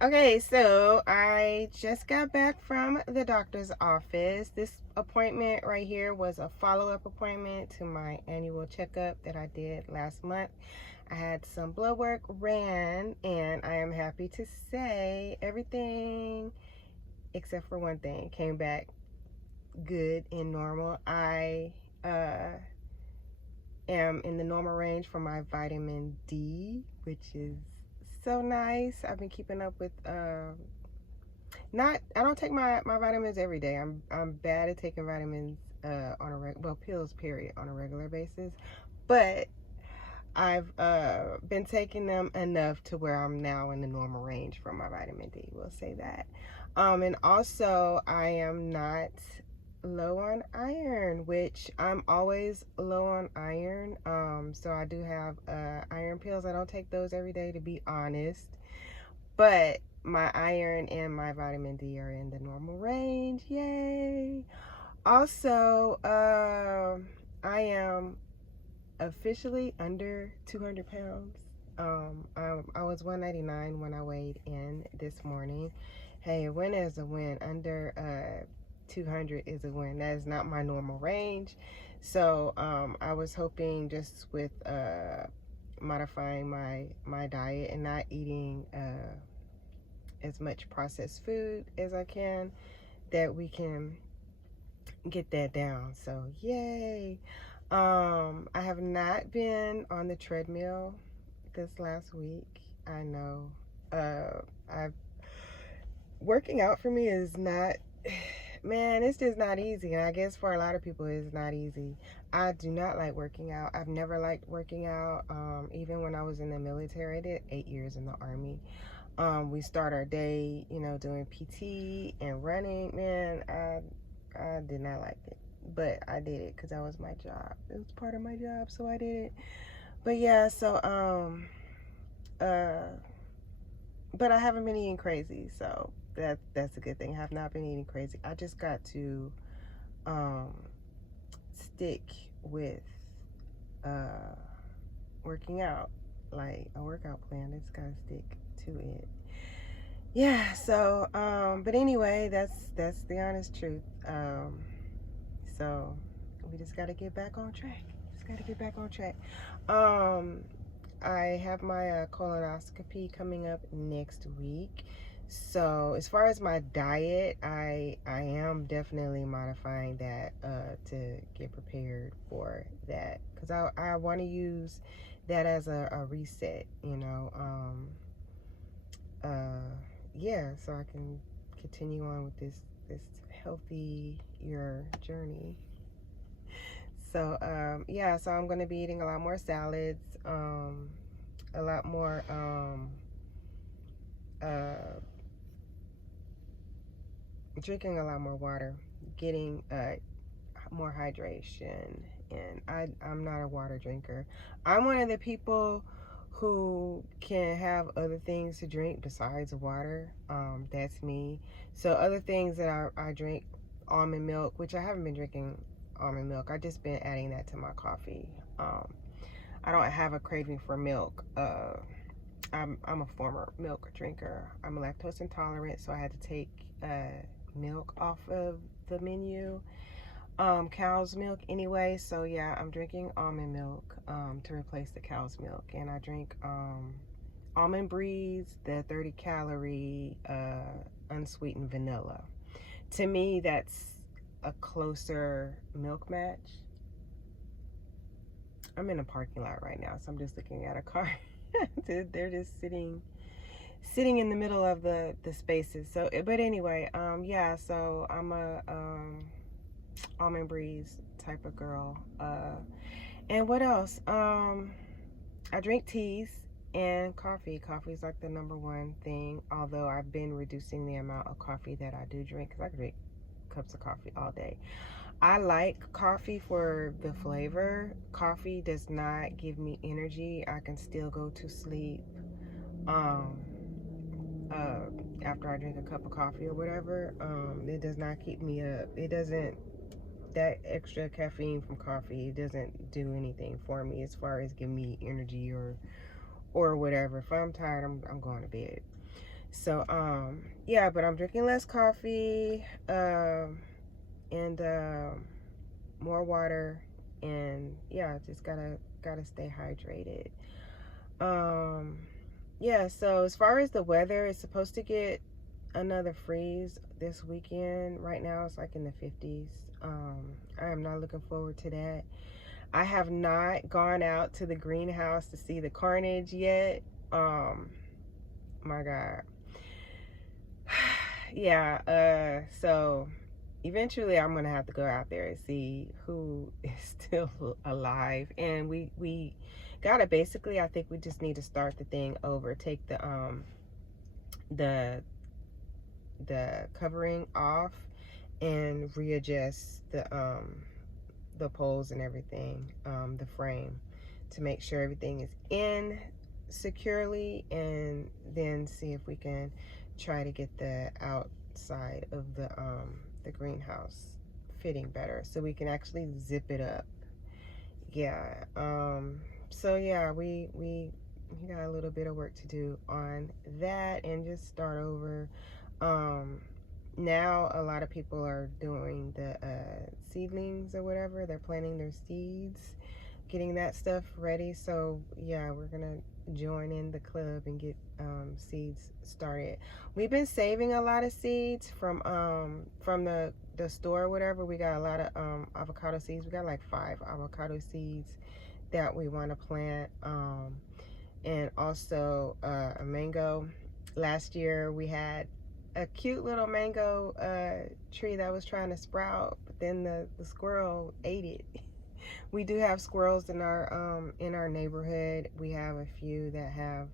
Okay, so I just got back from the doctor's office. This appointment right here was a follow-up appointment to my annual checkup that I did last month. I had some blood work ran, and I am happy to say everything except for one thing came back good and normal. I am in the normal range for my vitamin D, which is so nice. I've been keeping up with not I don't take my vitamins every day. I'm bad at taking vitamins on a pills period on a regular basis. But I've been taking them enough to where I'm now in the normal range for my vitamin D. We'll say that. And also I am not low on iron, which I'm always low on iron. So I do have iron pills. I don't take those every day, to be honest, but my iron and my vitamin D are in the normal range. Yay! Also, I am officially under 200 pounds. I was 199 when I weighed in this morning. Hey, a win is a win. Under 200 is a win. That is not my normal range. So I was hoping, just with modifying my diet and not eating as much processed food as I can, that we can get that down. So yay. I have not been on the treadmill this last week. I know. I've Working out for me is not, man, it's just not easy. And I guess for a lot of people it's not easy. I do not like working out. I've never liked working out. Even when I was in the military, I did 8 years in the Army. We start our day, doing PT and running. Man, I did not like it, but I did it because that was my job. It was part of my job, so I did it. But yeah, so uh, but I haven't been eating crazy, so that's a good thing. I have not been eating crazy. I just got to um stick with uh working out, like a workout plan. Just gotta stick to it. Yeah, so but anyway, that's the honest truth. So we just gotta get back on track. Just gotta get back on track. Um I have my colonoscopy coming up next week. So as far as my diet, I am definitely modifying that to get prepared for that, because I want to use that as a reset, yeah, so I can continue on with this healthier journey. So yeah, so I'm gonna be eating a lot more salads, a lot more drinking a lot more water, getting more hydration. And I'm not a water drinker. I'm one of the people who can have other things to drink besides water. That's me. So other things that I drink, almond milk, which I haven't been drinking almond milk. I just been adding that to my coffee. I don't have a craving for milk. I'm a former milk drinker. I'm lactose intolerant, so I had to take milk off of the menu. Cow's milk anyway. So yeah, I'm drinking almond milk to replace the cow's milk, and I drink Almond Breeze, the 30 calorie unsweetened vanilla. To me, that's a closer milk match. I'm in a parking lot right now, so I'm just looking at a car. They're just sitting in the middle of the spaces. So but anyway, yeah, so I'm a Almond Breeze type of girl. And what else? I drink teas and coffee. Coffee is like the number one thing, although I've been reducing the amount of coffee that I do drink, because I can drink cups of coffee all day. I like coffee for the flavor. Coffee does not give me energy. I can still go to sleep um, after I drink a cup of coffee or whatever. It does not keep me up. It doesn't, that extra caffeine from coffee doesn't do anything for me as far as giving me energy or whatever. If I'm tired, I'm going to bed. So yeah, but I'm drinking less coffee, and more water, and yeah, just gotta stay hydrated. um yeah, so as far as the weather, it's supposed to get another freeze this weekend. Right now it's like in the 50s. I am not looking forward to that. I have not gone out to the greenhouse to see the carnage yet. My God. Yeah, so eventually I'm gonna have to go out there and see who is still alive. And we gotta basically, I think we just need to start the thing over, take the covering off and readjust the poles and everything, the frame, to make sure everything is in securely, and then see if we can try to get the outside of the greenhouse fitting better so we can actually zip it up. Yeah. So yeah, we got a little bit of work to do on that and just start over. Now a lot of people are doing the seedlings or whatever. They're planting their seeds, getting that stuff ready. So yeah, we're gonna join in the club and get seeds started. We've been saving a lot of seeds from the store or whatever. We got a lot of avocado seeds. We got like 5 avocado seeds that we want to plant, and also a mango. Last year we had a cute little mango tree that was trying to sprout, but then the squirrel ate it. We do have squirrels in our neighborhood. We have a few that have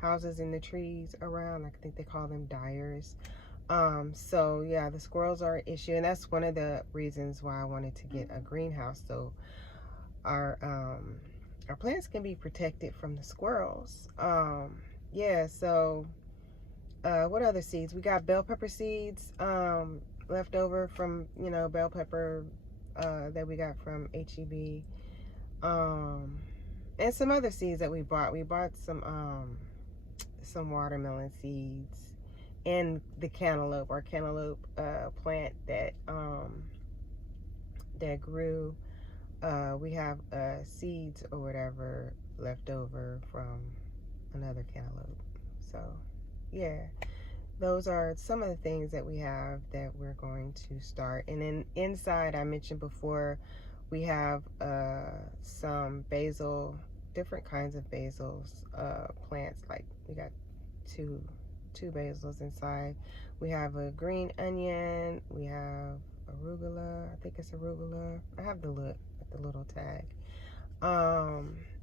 houses in the trees around. I think they call them dyers. So yeah, the squirrels are an issue, and that's one of the reasons why I wanted to get a greenhouse, so our plants can be protected from the squirrels. Yeah, so what other seeds? We got bell pepper seeds left over from, bell pepper that we got from HEB. And some other seeds that we bought. We bought some watermelon seeds and the cantaloupe, our cantaloupe plant that grew. We have seeds or whatever left over from another cantaloupe. So yeah, those are some of the things that we have that we're going to start. And then inside, I mentioned before, we have some basil, different kinds of basils, plants. Like we got two basils inside. We have a green onion. We have arugula. I think it's arugula. I have the look at the little tag.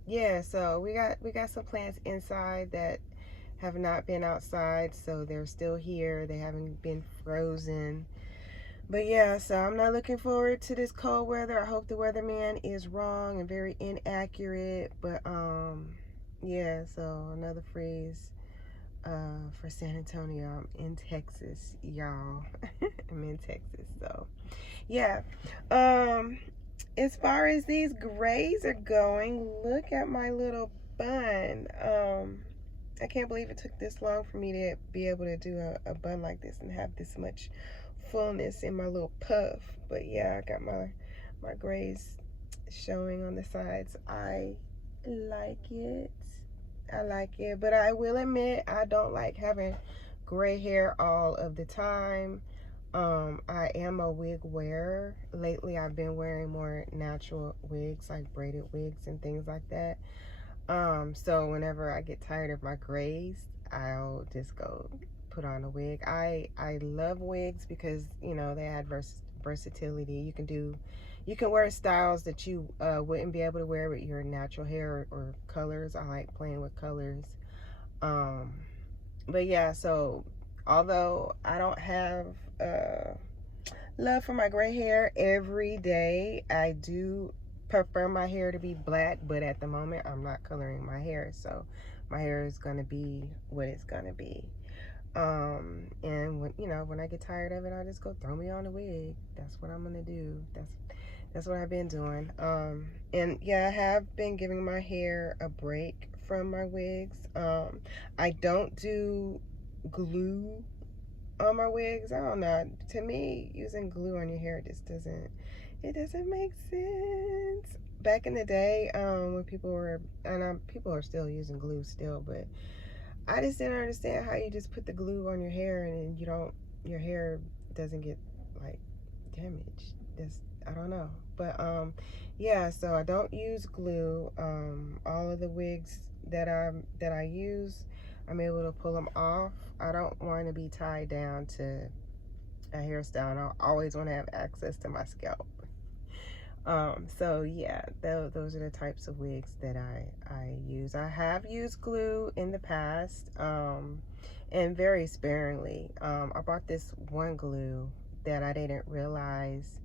Yeah, so we got some plants inside that have not been outside, so they're still here. They haven't been frozen. But yeah, so I'm not looking forward to this cold weather. I hope the weatherman is wrong and very inaccurate. But yeah, so another freeze for San Antonio. I'm in Texas, y'all. I'm in Texas, so yeah. As far as these grays are going, look at my little bun. I can't believe it took this long for me to be able to do a bun like this and have this much fullness in my little puff. But yeah, I got my grays showing on the sides. I like it. I like it, but I will admit I don't like having gray hair all of the time. I am a wig wearer. Lately I've been wearing more natural wigs, like braided wigs and things like that. So whenever I get tired of my grays, I'll just go put on a wig. I love wigs because, they add versatility. You can wear styles that you wouldn't be able to wear with your natural hair or colors. I like playing with colors. But yeah, so although I don't have love for my gray hair every day, I do prefer my hair to be black, but at the moment I'm not coloring my hair, so my hair is gonna be what it's gonna be. And when I get tired of it, I just go throw me on a wig. That's what I'm gonna do. That's what I've been doing. And yeah, I have been giving my hair a break from my wigs. I don't do glue on my wigs. I don't know. To me, using glue on your hair just doesn't, it doesn't make sense. Back in the day, when people were, and people are still using glue still, but I just didn't understand how you just put the glue on your hair and you don't, your hair doesn't get like damaged. That's, I don't know. But yeah, so I don't use glue. All of the wigs that I use, I'm able to pull them off. I don't want to be tied down to a hairstyle, and I always want to have access to my scalp. So yeah, those are the types of wigs that I use. I have used glue in the past, and very sparingly. I bought this one glue that I didn't realize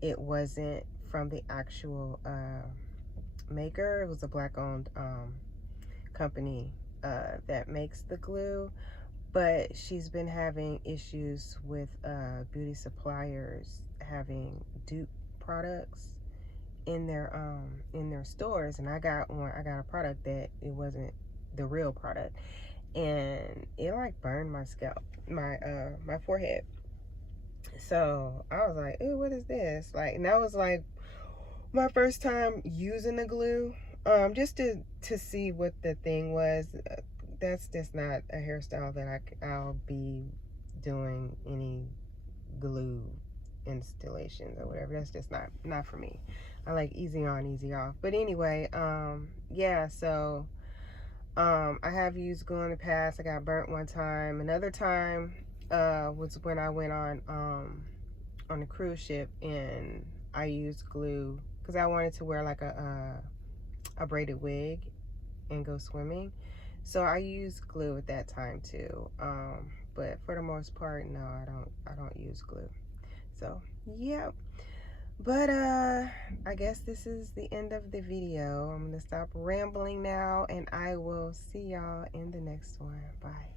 it wasn't from the actual maker. It was a black-owned company that makes the glue, but she's been having issues with beauty suppliers having dupe products in their stores, and I got a product that it wasn't the real product, and it like burned my scalp, my forehead. So I was like, ooh, what is this? Like, and that was like my first time using the glue, just to see what the thing was. That's just not a hairstyle that I'll be doing any glue installations or whatever. That's just not for me. I like easy on, easy off. But anyway, yeah, so I have used glue in the past. I got burnt one time. Another time was when I went on a cruise ship, and I used glue because I wanted to wear like a braided wig and go swimming. So I used glue at that time too. But for the most part, no, I don't use glue. So yeah, but I guess this is the end of the video. I'm gonna stop rambling now, and I will see y'all in the next one. Bye.